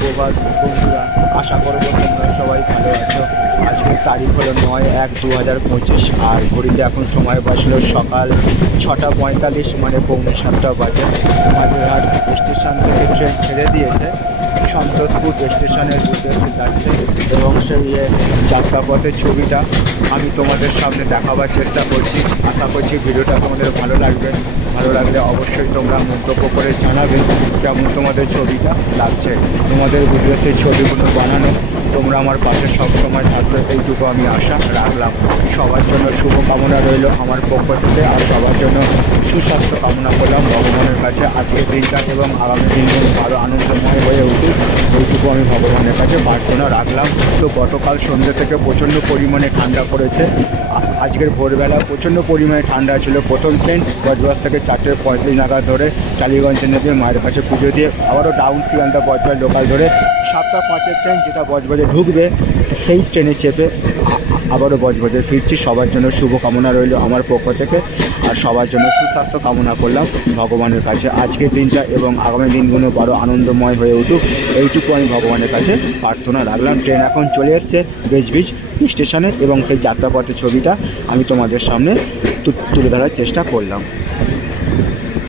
সুপ্রভাত বন্ধুরা, আশা করবো তোমরা সবাই ভালো আছো। আজকের তারিখ হলো 9/1/2025 আর ঘড়িতে এখন সময় বাজলো সকাল 6:45, মানে পৌনে 7টা বাজে। মাঝেরহাট স্টেশন থেকে ট্রেন ছেড়ে দিয়েছে, সন্তোষপুর স্টেশনের উদ্দেশ্যে যাচ্ছে এবং সেই যাত্রাপথের ছবিটা আমি তোমাদের সামনে দেখাবার চেষ্টা করছি। আশা করছি ভিডিওটা তোমাদের ভালো লাগবে। ভালো লাগলে অবশ্যই তোমরা মন্তব্য করে জানাবে কেমন তোমাদের ছবিটা লাগছে। তোমাদের ভিডিও সেই ছবিগুলো বানানো তোমরা আমার পাশে সব সময় থাকবে, এইটুকু আমি আশা রাখলাম। সবার জন্য শুভকামনা রইল আমার পক্ষ থেকে, আর সবার জন্য সুস্বাস্থ্য কামনা করলাম ভগবানের কাছে। আজকের দিনটা এবং আগামী দিনগুলো আরও আনন্দময় হয়ে উঠুক, এইটুকু আমি ভগবানের কাছে প্রার্থনা রাখলাম। তো গতকাল সন্ধ্যে থেকে প্রচণ্ড পরিমাণে ঠান্ডা পড়েছে। আজকের ভোরবেলা প্রচণ্ড পরিমাণে ঠান্ডা ছিল। প্রথম ট্রেন বজবাজ থেকে 4:35 নাগাদ ধরে টালিগঞ্জে নেমে মায়ের কাছে পুজো দিয়ে আবারও ডাউন শিয়ালদা বজবাজ লোকাল ধরে 7:05 ট্রেন যেটা বজবাজে ঢুকবে, সেই ট্রেনে চেপে আবারও বজবাজে ফিরছি। সবার জন্য শুভকামনা রইল আমার পক্ষ থেকে, আর সবার জন্য সুস্বাস্থ্য কামনা করলাম ভগবানের কাছে। আজকের দিনটা এবং আগামী দিনগুলো আরও আনন্দময় হয়ে উঠুক, এইটুকু আমি ভগবানের কাছে প্রার্থনা রাখলাম। ট্রেন এখন চলে এসছে বেজবিজ স্টেশনে এবং সেই যাত্রাপথের ছবিটা আমি তোমাদের সামনে তুলে ধরার চেষ্টা করলাম।